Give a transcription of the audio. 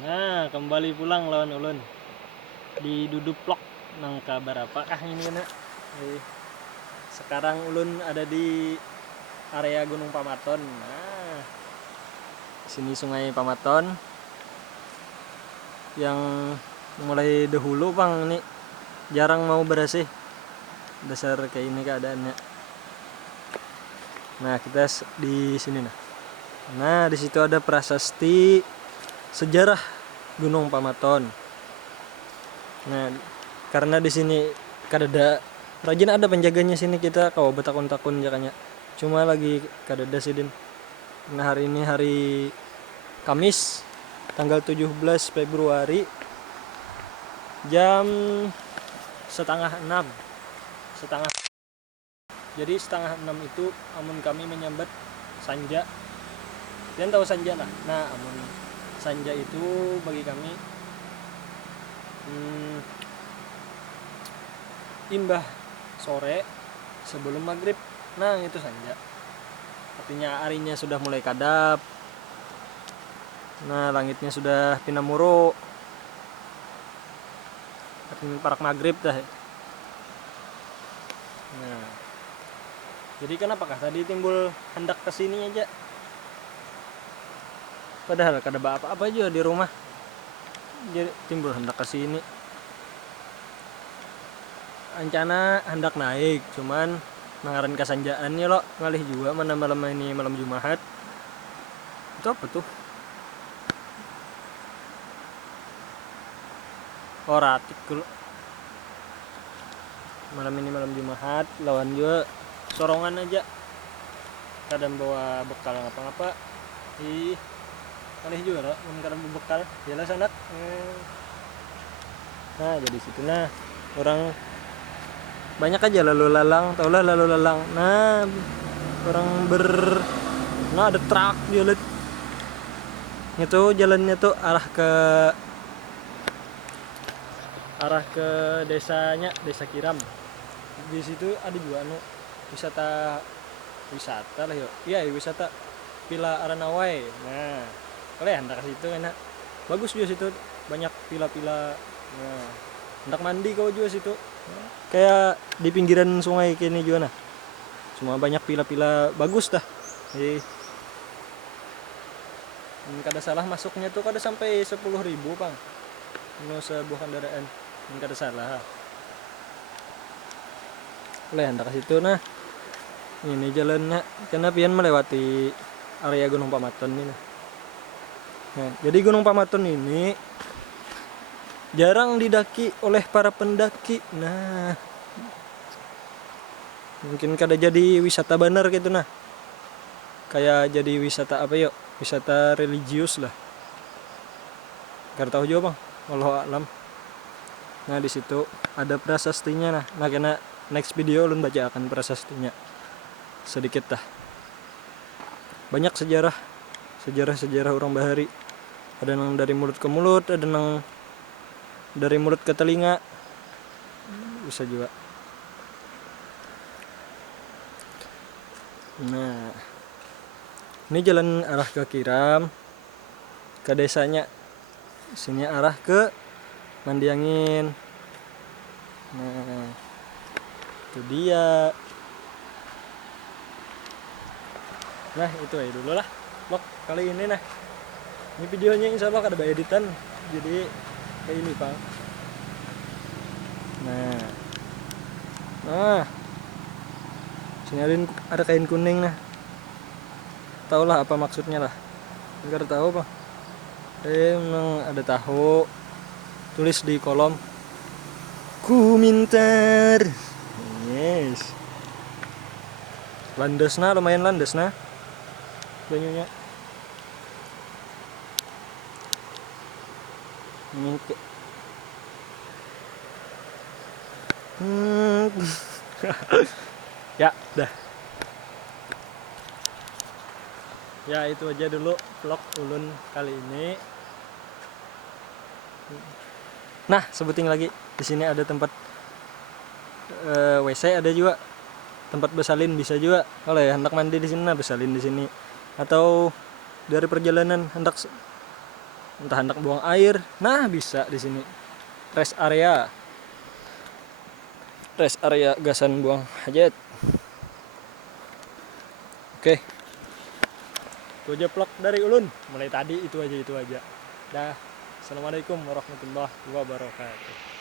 Nah, kembali pulang lawan ulun di Dudu Vlog nang kabar apakah ini nak? Sekarang ulun ada di area Gunung Pamaton. Nah, sini Sungai Pamaton yang mulai dahulu bang ini jarang mau bersih dasar kayak ini keadaannya. Nah, kita di sini nah. Nah, di situ ada prasasti sejarah Gunung Pamaton. Nah, karena di sini kadada rajin ada penjaganya sini kita kau betakun-takun jakanya. Cuma lagi kadada sidin. Nah, hari ini hari Kamis tanggal 17 Februari jam setengah 6. Jadi setengah 6 itu amun kami menyambat sanja. Kalian tahu sanja lah. Nah, amun sanja itu bagi kami imbah sore sebelum maghrib. Nah, itu sanja. Artinya harinya sudah mulai kadap. Nah, langitnya sudah pinamuro. Artinya parak maghrib dah. Nah, jadi kenapakah tadi timbul hendak kesini aja? Padahal kada apa-apa aja di rumah. Jadi timbul hendak kesini. Rencana hendak naik, cuman nangaran kesanjaannya lo ngalih juga mana malam ini malam Jumat. Itu apa tuh? Oh, ratik dulu. Malam ini malam Jumat, lawan juga sorongan aja. Kadang bawa bekal ngapa-ngapa. Ih, aneh juga loh, kadang bawa bekal. Jelas anak. Nah, jadi situ nah orang banyak aja lalu lalang, tau lah lalu lalang. Nah, orang nah ada truk jalan. Itu jalannya tuh arah ke desanya, Desa Kiram. Di situ ada juga wisata lah yuk. Iya, wisata Villa Aranawai. Nah, kalian hendak ke situ enak. Bagus juga situ, banyak villa-villa. Nah, hendak mandi kau juga situ. Kayak di pinggiran sungai kini juga nah. Semua banyak villa-villa bagus dah. Jadi kada salah masuknya tuh kada sampai 10.000 bang. Ini sebuah kendaraan. Kada salah. Boleh hendak ke situ nah. Ini jalannya karena pian melewati area Gunung Pamaton ini. Nah, jadi Gunung Pamaton ini jarang didaki oleh para pendaki. Nah, mungkin kada jadi wisata benar gitu nah. Kayak jadi wisata apa yuk? Wisata religius lah. Kada tahu juga bang. Wallahu a'lam. Nah, di situ ada prasastinya nah. Nah, kena next video ulun baca akan prasastinya. Sedikit dah. Banyak sejarah orang bahari. Ada yang dari mulut ke mulut, ada yang dari mulut ke telinga. Bisa juga. Nah, ini jalan arah ke Kiram, ke desanya. Sini arah ke Mandi Angin. Nah, itu dia. Nah, itu aja dulu lah vlog kali ini nah. Ini videonya insya Allah ada editan, jadi kayak ini bang. Nah, sini ada kain kuning nah. Tau lah apa maksudnya lah. Enggak tahu bang. Memang ada tahu. Tulis di kolom komentar. Yes. Landas nah, lumayan landas nah. Banyunya. Ini ya, dah. Ya, itu aja dulu vlog ulun kali ini. Nah, sebutin lagi. Di sini ada tempat WC, ada juga tempat bersalin bisa juga. Kalau ya hendak mandi di sini nah bersalin di sini. Atau dari perjalanan hendak entah hendak buang air, nah bisa di sini. Rest area gasan buang hajat. Oke, itu aja vlog dari ulun mulai tadi. Itu aja dah. Assalamualaikum warahmatullahi wabarakatuh.